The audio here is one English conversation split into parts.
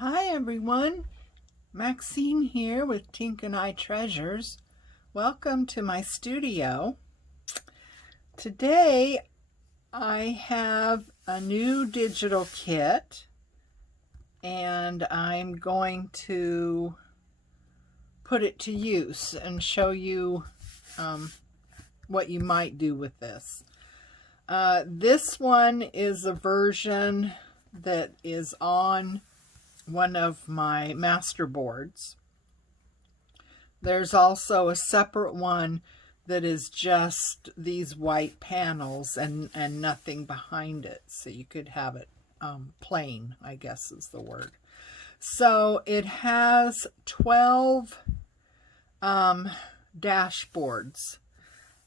Hi everyone, Maxine here with Tink and I Treasures. Welcome to my studio. Today I have a new digital kit and I'm going to put it to use and show you what you might do with this. This one is a version that is on one of my master boards. There's also a separate one that is just these white panels and nothing behind it. So you could have it plain, I guess is the word. So it has 12 dashboards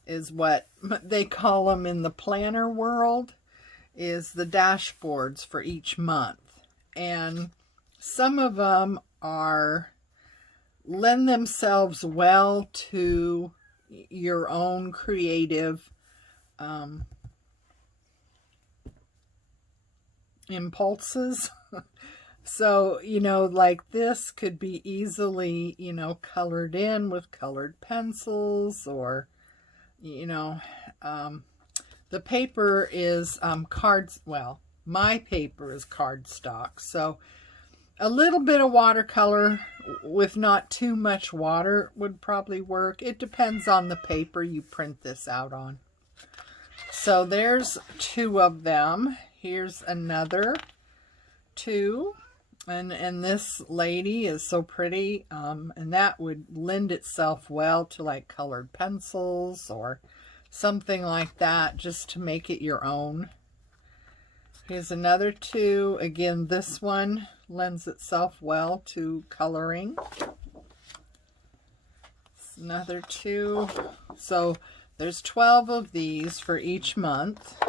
is what they call them in the planner world, is the dashboards for each month. And some of them lend themselves well to your own creative impulses. So, like this could be easily, colored in with colored pencils, or, the paper is my paper is cardstock. So a little bit of watercolor with not too much water would probably work. It depends on the paper you print this out on. So there's 2 of them. Here's another 2. And this lady is so pretty. And that would lend itself well to like colored pencils or something like that, just to make it your own. Here's another 2. Again, this one lends itself well to coloring. Another 2. So there's 12 of these for each month.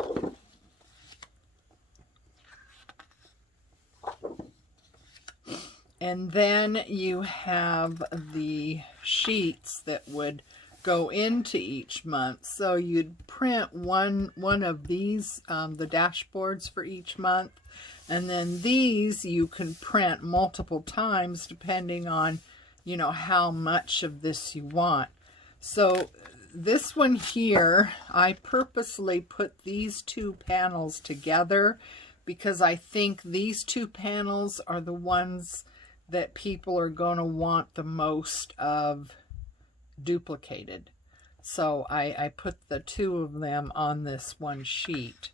And then you have the sheets that would go into each month. So you'd print one of these, the dashboards for each month. And then these you can print multiple times depending on, how much of this you want. So this one here, I purposely put these 2 panels together because I think these 2 panels are the ones that people are going to want the most of duplicated. So I put the 2 of them on this one sheet.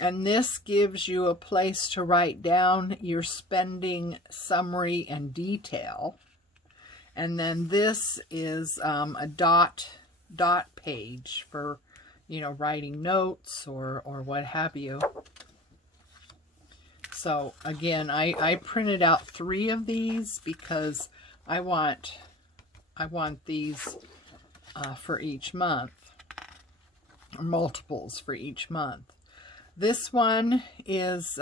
And this gives you a place to write down your spending summary and detail. And then this is a dot page for, writing notes or what have you. So again, I printed out 3 of these because I want these for each month, or multiples for each month. This one is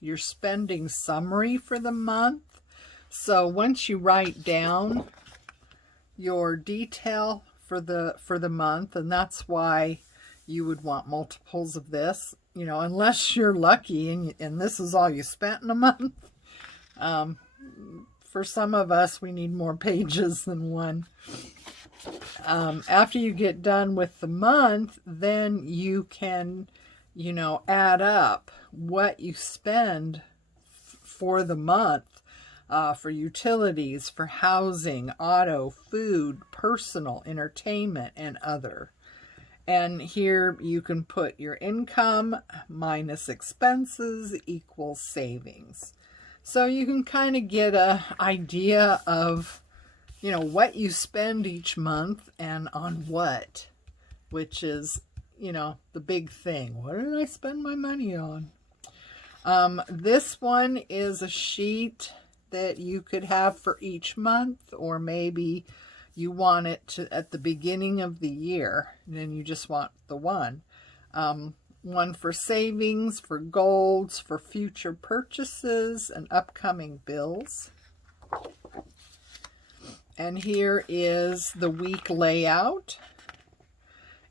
your spending summary for the month. So once you write down your detail for the month, and that's why you would want multiples of this, unless you're lucky and this is all you spent in a month. For some of us, we need more pages than one. After you get done with the month, then you can, add up what you spend for the month, for utilities, for housing, auto, food, personal, entertainment, and other. And here you can put your income minus expenses equals savings. So you can kind of get an idea of, what you spend each month and on what, which is, the big thing. What did I spend my money on? This one is a sheet that you could have for each month, or maybe you want it at the beginning of the year, and then you just want the one. One for savings, for goals, for future purchases, and upcoming bills. And here is the week layout.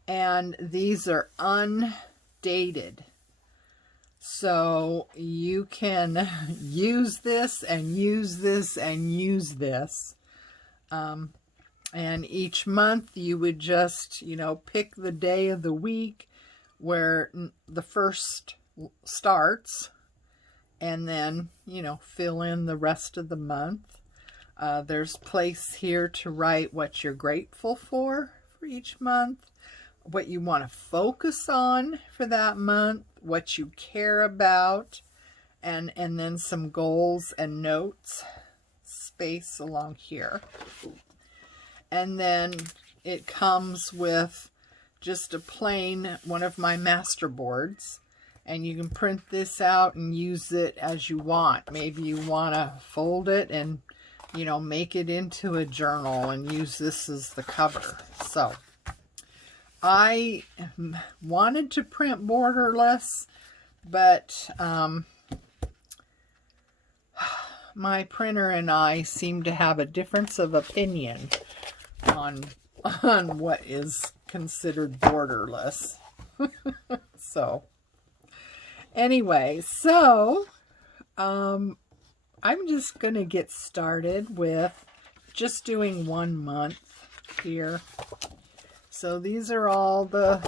And these are undated. So you can use this and use this and use this. And each month you would just, you know, pick the day of the week where the first starts, and then, you know, fill in the rest of the month. There's place here to write what you're grateful for each month, what you want to focus on for that month, what you care about, and then some goals and notes space along here. And then it comes with just a plain one of my master boards, and you can print this out and use it as you want. Maybe you want to fold it and, you know, make it into a journal and use this as the cover. So I wanted to print borderless, but my printer and I seem to have a difference of opinion on what is considered borderless. So anyway, so I'm just going to get started with just doing 1 month here. So these are all the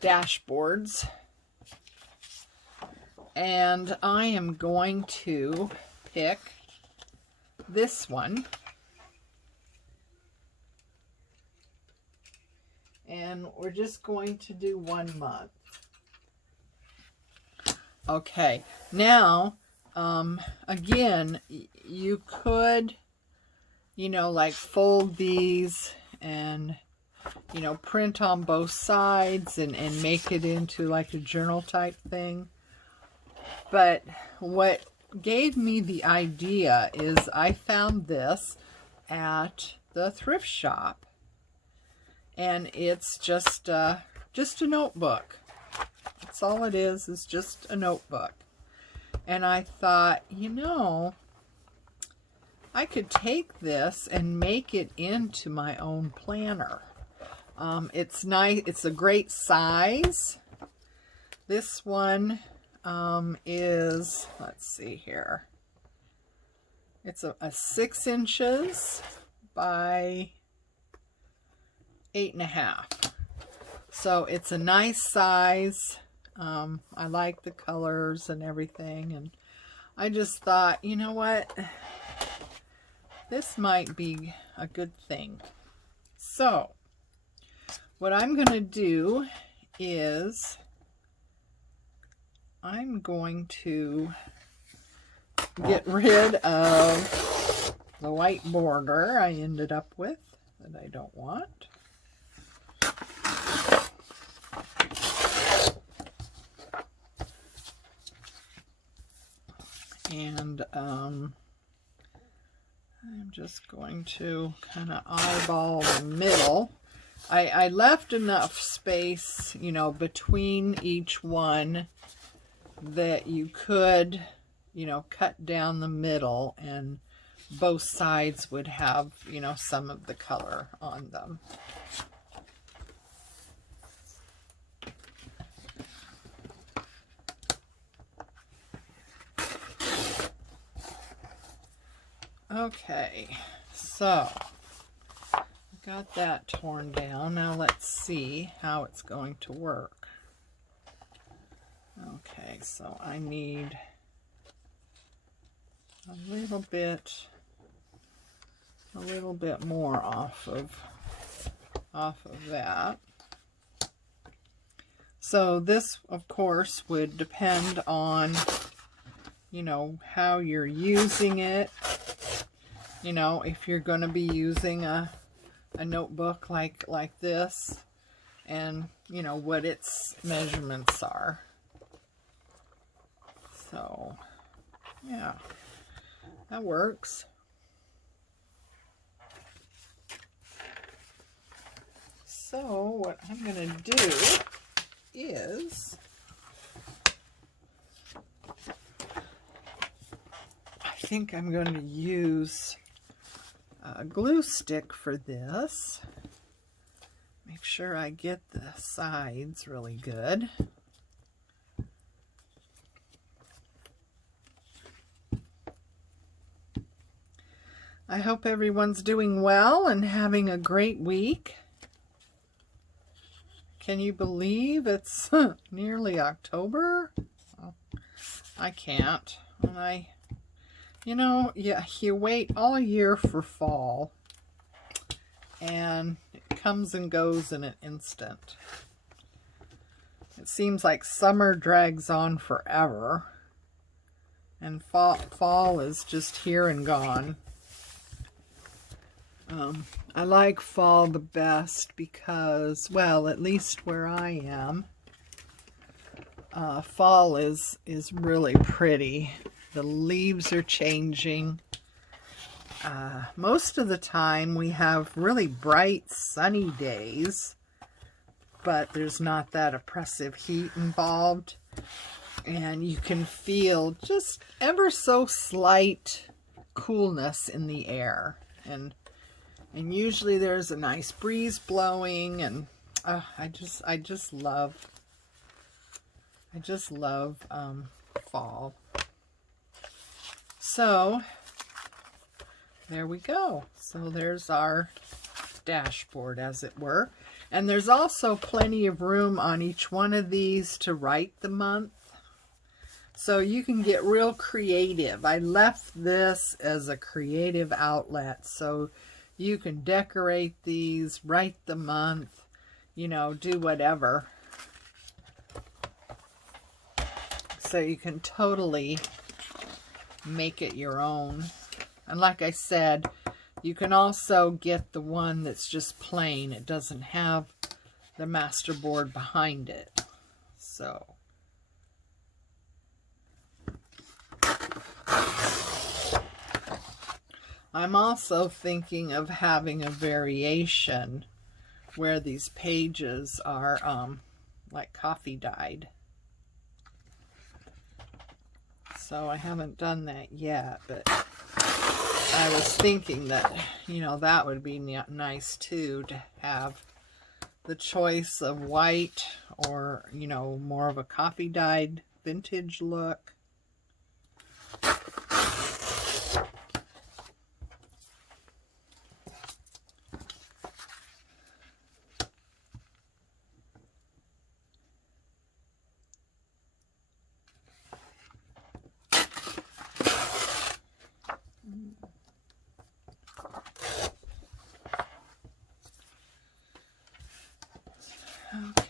dashboards, and I am going to pick this one, and we're just going to do 1 month. Okay, now again, you could, you know, like fold these and, you know, print on both sides and make it into like a journal type thing. But what gave me the idea is I found this at the thrift shop, and it's just a notebook. That's all it is just a notebook. And I thought, you know, I could take this and make it into my own planner. It's nice. It's a great size. This one is, let's see here. It's a 6 inches by 8.5. So it's a nice size. I like the colors and everything, and I just thought, you know what, this might be a good thing. So what I'm going to do is I'm going to get rid of the white border I ended up with that I don't want. And I'm just going to kind of eyeball the middle. I left enough space, you know, between each one that you could, you know, cut down the middle, and both sides would have, you know, some of the color on them. Okay, so I got that torn down. Now let's see how it's going to work. Okay, so I need a little bit more off of that. So this, of course, would depend on, you know, how you're using it. You know, if you're going to be using a notebook like this, and, you know, what its measurements are. So, yeah, that works. So, what I'm going to do is I think I'm going to use a glue stick for this. Make sure I get the sides really good. I hope everyone's doing well and having a great week. Can you believe it's nearly October? Oh, I can't. And you wait all year for fall, and it comes and goes in an instant. It seems like summer drags on forever, and fall is just here and gone. I like fall the best because, well, at least where I am, fall is really pretty. The leaves are changing. Most of the time we have really bright sunny days, but there's not that oppressive heat involved, and you can feel just ever so slight coolness in the air, and usually there's a nice breeze blowing, and I just love fall. So there we go. So there's our dashboard, as it were. And there's also plenty of room on each one of these to write the month. So you can get real creative. I left this as a creative outlet. So you can decorate these, write the month, do whatever. So you can totally make it your own. And like I said, you can also get the one that's just plain. It doesn't have the master board behind it. So I'm also thinking of having a variation where these pages are like coffee dyed. So I haven't done that yet, but I was thinking that, that would be nice too, to have the choice of white or, more of a coffee dyed vintage look.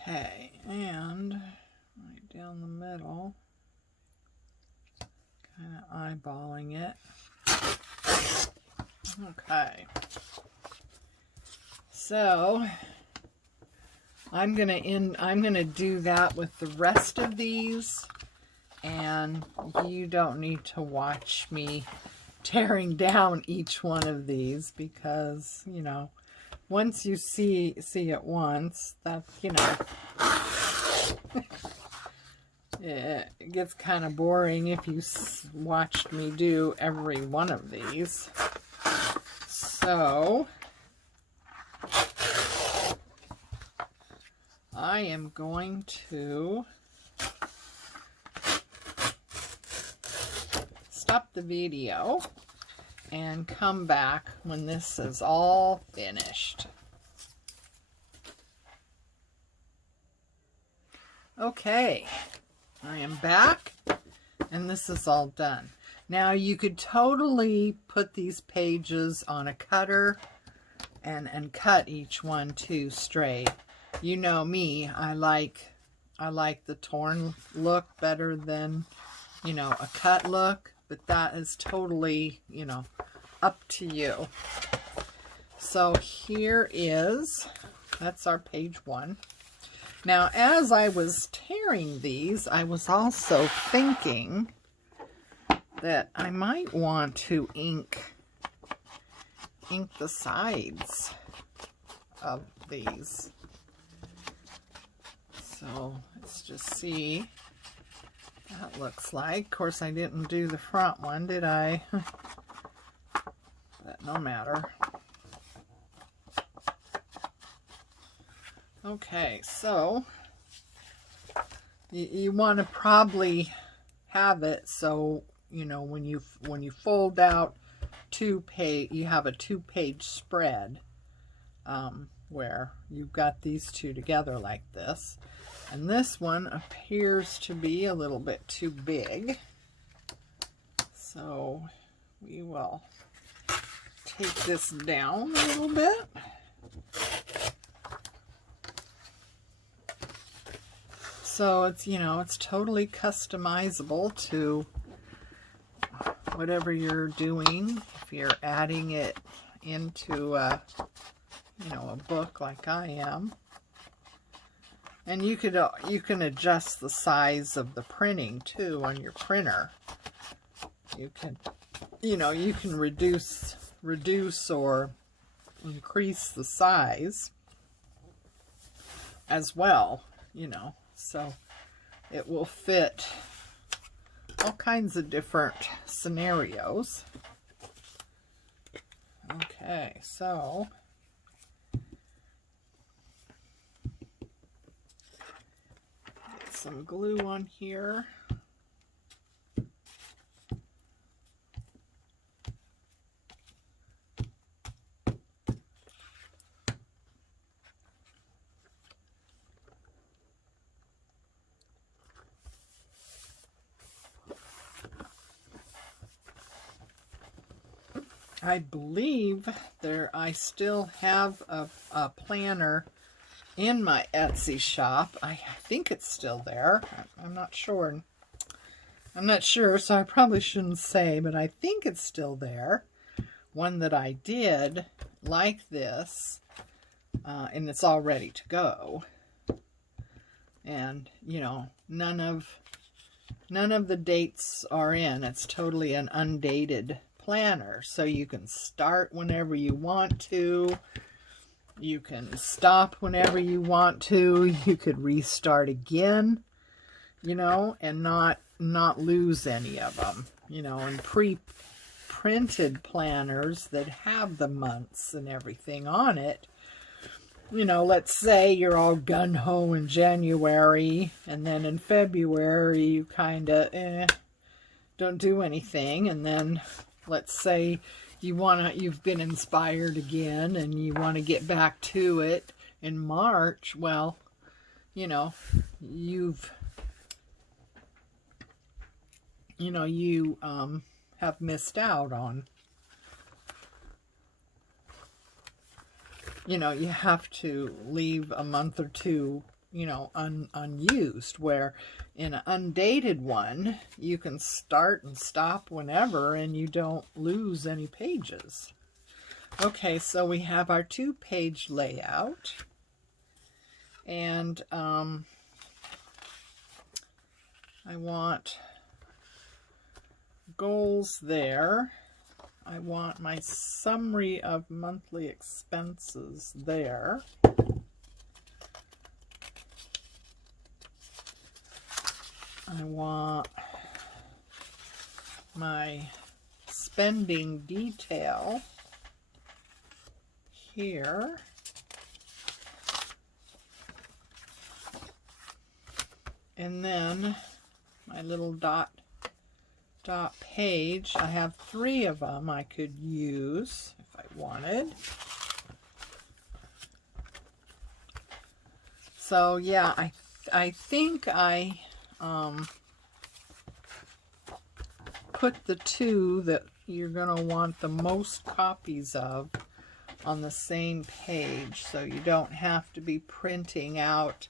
Okay, and right down the middle, kind of eyeballing it. Okay, so I'm gonna do that with the rest of these, and you don't need to watch me tearing down each one of these, because once you see it once, that it gets kind of boring if you watched me do every one of these. So I am going to stop the video and come back when this is all finished. Okay, I am back, and this is all done. Now you could totally put these pages on a cutter and cut each one too straight. You know me, I like the torn look better than, a cut look. But that is totally, up to you. So that's our page 1. Now, as I was tearing these, I was also thinking that I might want to ink the sides of these. So let's just see. That looks like. Of course, I didn't do the front one, did I? But no matter. Okay, so you want to probably have it so when you fold out you have a 2-page spread where you've got these two together like this. And this one appears to be a little bit too big. So we will take this down a little bit. So it's, you know, it's totally customizable to whatever you're doing. If you're adding it into a, you know, a book like I am. And you can adjust the size of the printing too on your printer. You can, you know, you can reduce or increase the size as well, you know, so it will fit all kinds of different scenarios. Okay, so get some glue on here. I believe I still have a planner in my Etsy shop. I think it's still there. I'm not sure. I'm not sure, so I probably shouldn't say, but I think it's still there. One that I did like this, and it's all ready to go. And, you know, none of the dates are in. It's totally an undated planner, so you can start whenever you want to. You can stop whenever you want to. You could restart again, you know, and not lose any of them, you know. And pre-printed planners that have the months and everything on it, you know, let's say you're all gung-ho in January, and then in February you kind of don't do anything, and then let's say you've been inspired again and you want to get back to it in March. Well, you know, you have missed out on, you know, you have to leave a month or two, you know, unused, where in an undated one, you can start and stop whenever and you don't lose any pages. Okay, so we have our 2-page layout. And I want goals there. I want my summary of monthly expenses there. I want my spending detail here. And then my little dot page. I have 3 of them I could use if I wanted. So yeah, I think I put the 2 that you're going to want the most copies of on the same page, so you don't have to be printing out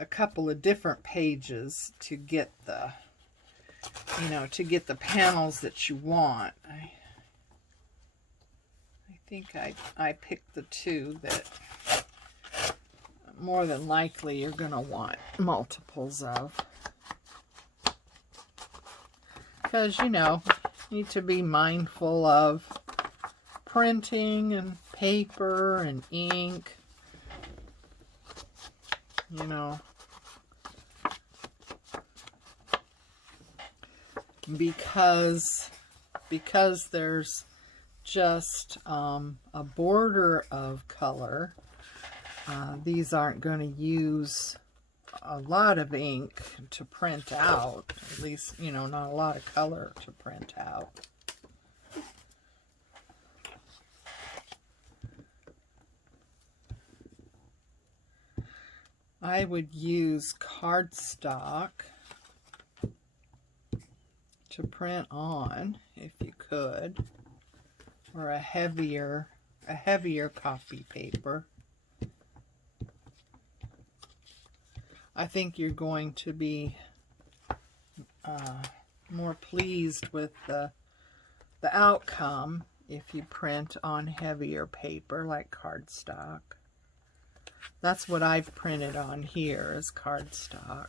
a couple of different pages to get the, you know, to get the panels that you want. I think I picked the 2 that more than likely you're going to want multiples of. Because, you know, you need to be mindful of printing and paper and ink, you know, because there's just a border of color. These aren't going to use a lot of ink to print out, at least, you know, not a lot of color to print out. I would use cardstock to print on, if you could, or a heavier copy paper. I think you're going to be more pleased with the outcome if you print on heavier paper like cardstock. That's what I've printed on here, is cardstock.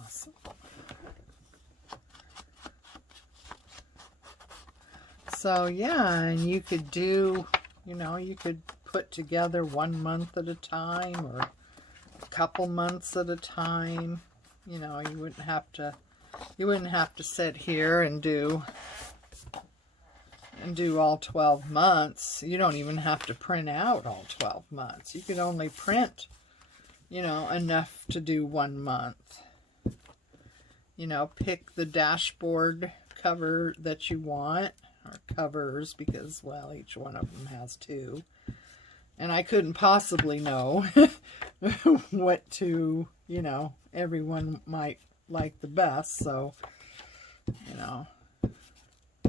Awesome. So yeah, and you could do, you could put together 1 month at a time or a couple months at a time. You wouldn't have to sit here and do all 12 months. You don't even have to print out all 12 months. You could only print, enough to do 1 month. Pick the dashboard cover that you want, or covers, because, well, each one of them has 2. And I couldn't possibly know what to, everyone might like the best, so,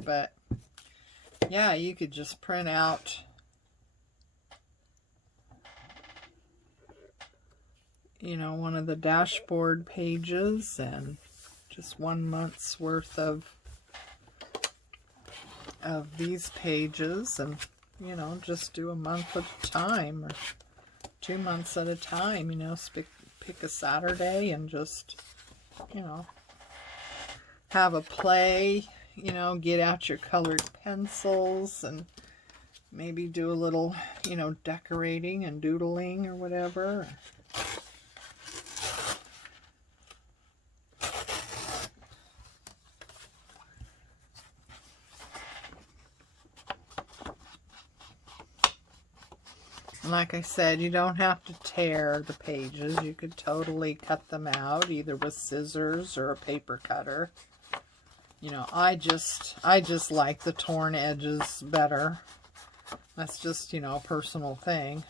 but, yeah, you could just print out, one of the dashboard pages and just 1 month's worth of these pages, and just do a month at a time or 2 months at a time. Pick a Saturday and just have a play, get out your colored pencils and maybe do a little decorating and doodling or whatever. Like I said, you don't have to tear the pages. You could totally cut them out, either with scissors or a paper cutter. I just like the torn edges better. That's just, a personal thing.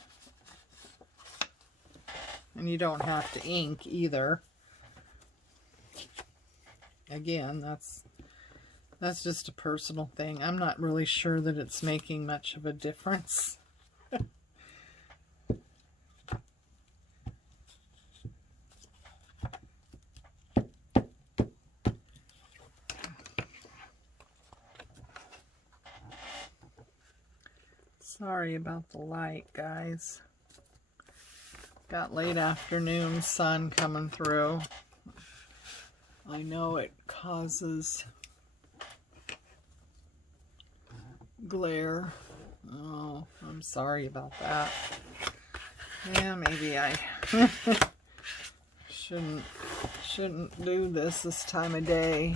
And you don't have to ink either. Again, that's just a personal thing. I'm not really sure that it's making much of a difference. Sorry about the light, guys. Got late afternoon sun coming through. I know it causes glare. Oh, I'm sorry about that. Yeah, maybe I shouldn't do this time of day.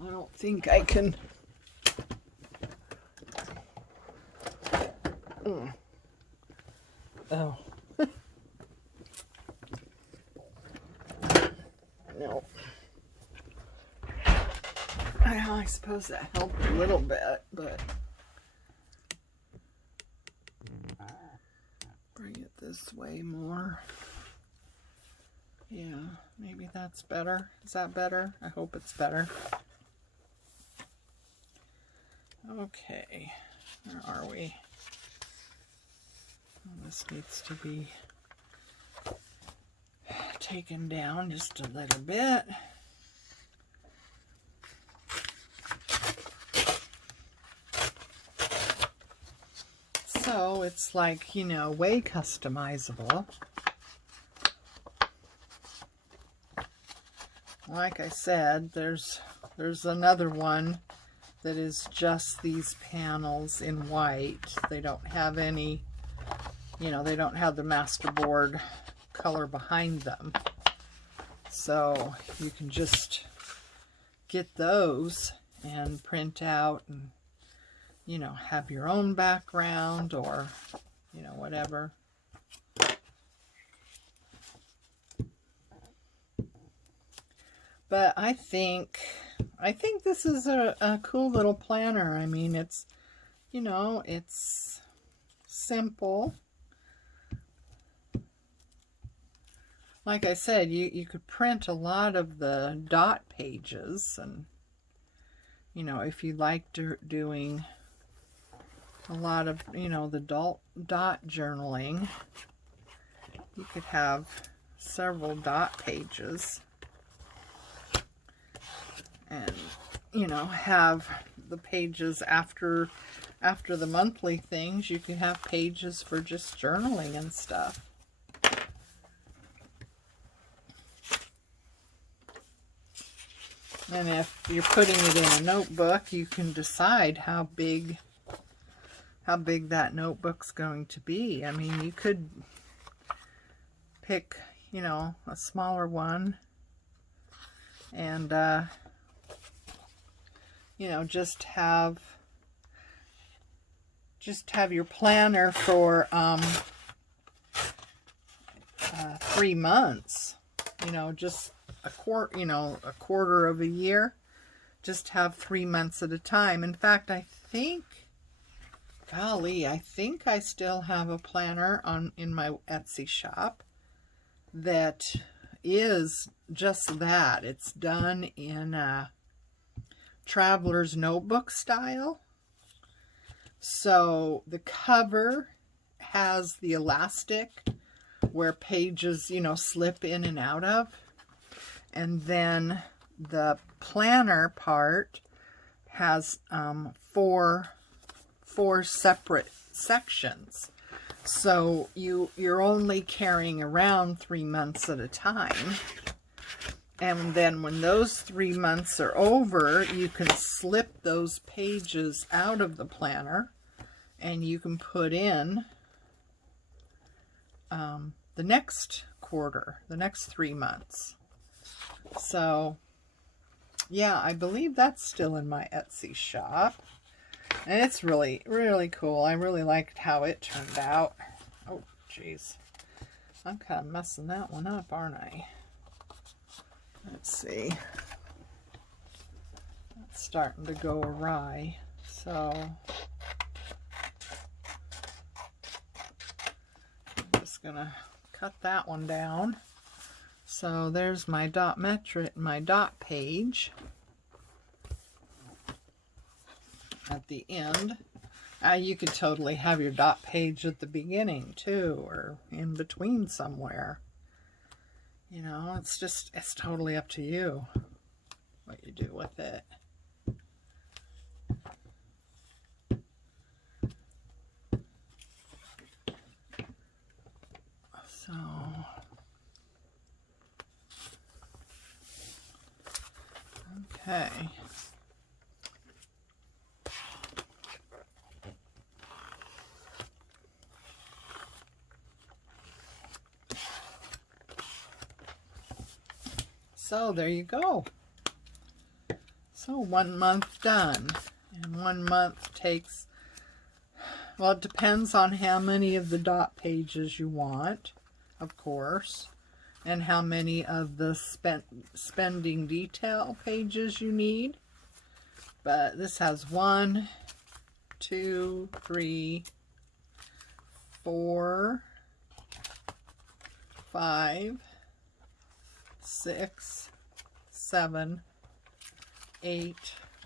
I don't think I can. Oh. No. I suppose that helped a little bit, but bring it this way more. Yeah, maybe that's better. Is that better? I hope it's better. Okay, where are we? Well, this needs to be taken down just a little bit. So it's like, way customizable. Like I said, there's another one that is just these panels in white. They don't have any, they don't have the masterboard color behind them. So you can just get those and print out and, have your own background or, whatever. But I think this is a cool little planner. I mean, it's, you know, it's simple. Like I said, you could print a lot of the dot pages, and, you know, if you like doing a lot of, you know, the dot journaling, you could have several dot pages. And, you know, have the pages after the monthly things. You can have pages for just journaling and stuff. And if you're putting it in a notebook, you can decide how big that notebook's going to be. I mean, you could pick, you know, a smaller one, and you know, just have your planner for 3 months. You know, just a quarter of a year. Just have 3 months at a time. In fact, I think, golly, I think I still have a planner in my Etsy shop that is just that. It's done in traveler's notebook style. So the cover has the elastic where pages, you know, slip in and out of. And then the planner part has four separate sections. So you're only carrying around 3 months at a time. And then when those 3 months are over, you can slip those pages out of the planner and you can put in the next quarter, the next 3 months. So, yeah, I believe that's still in my Etsy shop. And it's really, really cool. I really liked how it turned out. Oh, jeez. I'm kind of messing that one up, aren't I? Let's see. It's starting to go awry. So I'm just gonna cut that one down. So there's my dot page at the end. You could totally have your dot page at the beginning too, or in between somewhere. You know, it's totally up to you what you do with it. So, okay. So there you go. So 1 month done. And 1 month takes, well, it depends on how many of the dot pages you want, of course, and how many of the spending detail pages you need. But this has 1, 2, 3, 4, 5, 6, 7, 8,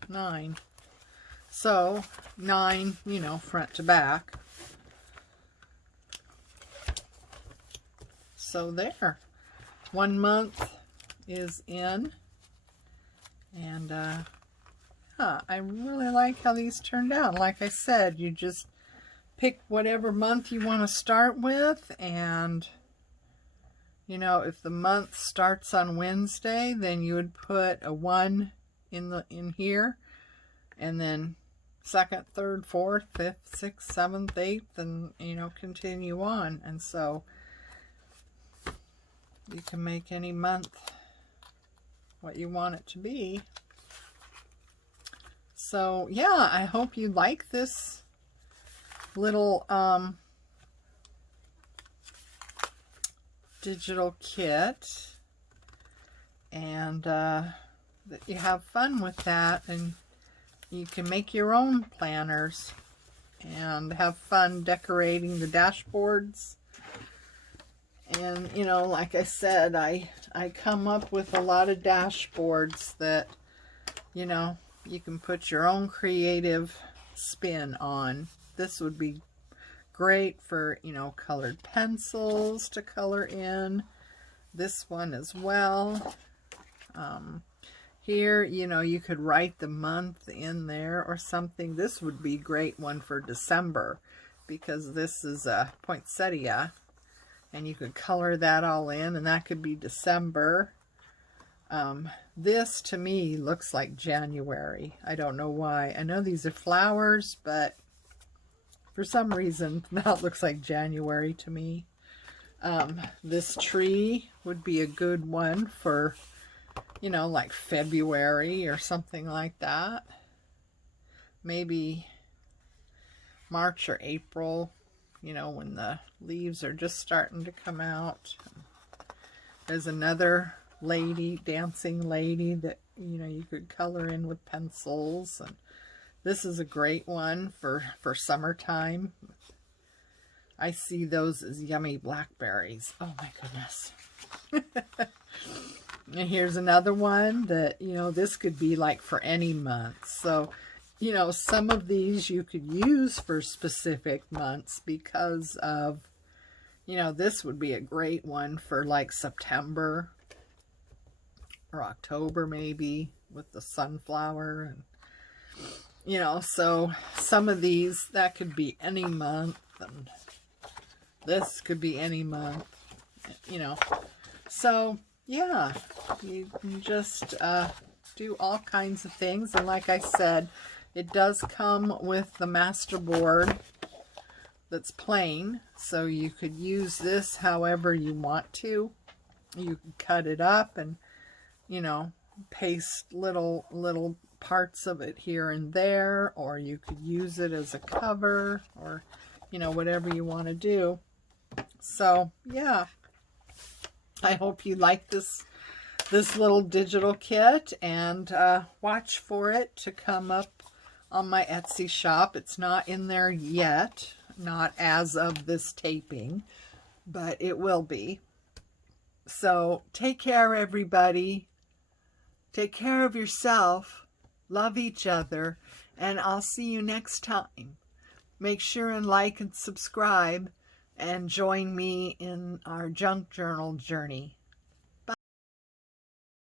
9. So 9, you know, front to back. So there, 1 month is in, and yeah, I really like how these turned out. Like I said, you just pick whatever month you want to start with, and you know, if the month starts on Wednesday, then you would put a 1 in here, and then 2nd, 3rd, 4th, 5th, 6th, 7th, 8th, and, you know, continue on. And so you can make any month what you want it to be. So yeah, I hope you like this little digital kit. and that you have fun with that, and you can make your own planners and have fun decorating the dashboards. And, you know, like I said, I come up with a lot of dashboards that, you know, you can put your own creative spin on. This would be great for, you know, colored pencils to color in. This one as well. Here, you know, you could write the month in there or something. This would be a great one for December, because this is a poinsettia, and you could color that all in, and that could be December. This to me looks like January. I don't know why. I know these are flowers, but for some reason that looks like January to me. This tree would be a good one for, you know, like February or something like that. Maybe March or April, you know, when the leaves are just starting to come out. There's another lady, dancing lady, that, you know, you could color in with pencils. And this is a great one for summertime. I see those as yummy blackberries. Oh my goodness. And here's another one that, you know, this could be like for any month. So, you know, some of these you could use for specific months because of, you know, this would be a great one for like September or October maybe, with the sunflower. And, you know, so some of these, that could be any month, and this could be any month, you know. So yeah, you can just do all kinds of things. And like I said, it does come with the master board that's plain, so you could use this however you want to. You can cut it up and, you know, paste little parts of it here and there, or you could use it as a cover, or, you know, whatever you want to do. So yeah, I hope you like this little digital kit, and watch for it to come up on my Etsy shop. It's not in there yet, not as of this taping, but it will be. So take care, everybody. Take care of yourself. Love each other, and I'll see you next time. Make sure and like and subscribe, and join me in our junk journal journey.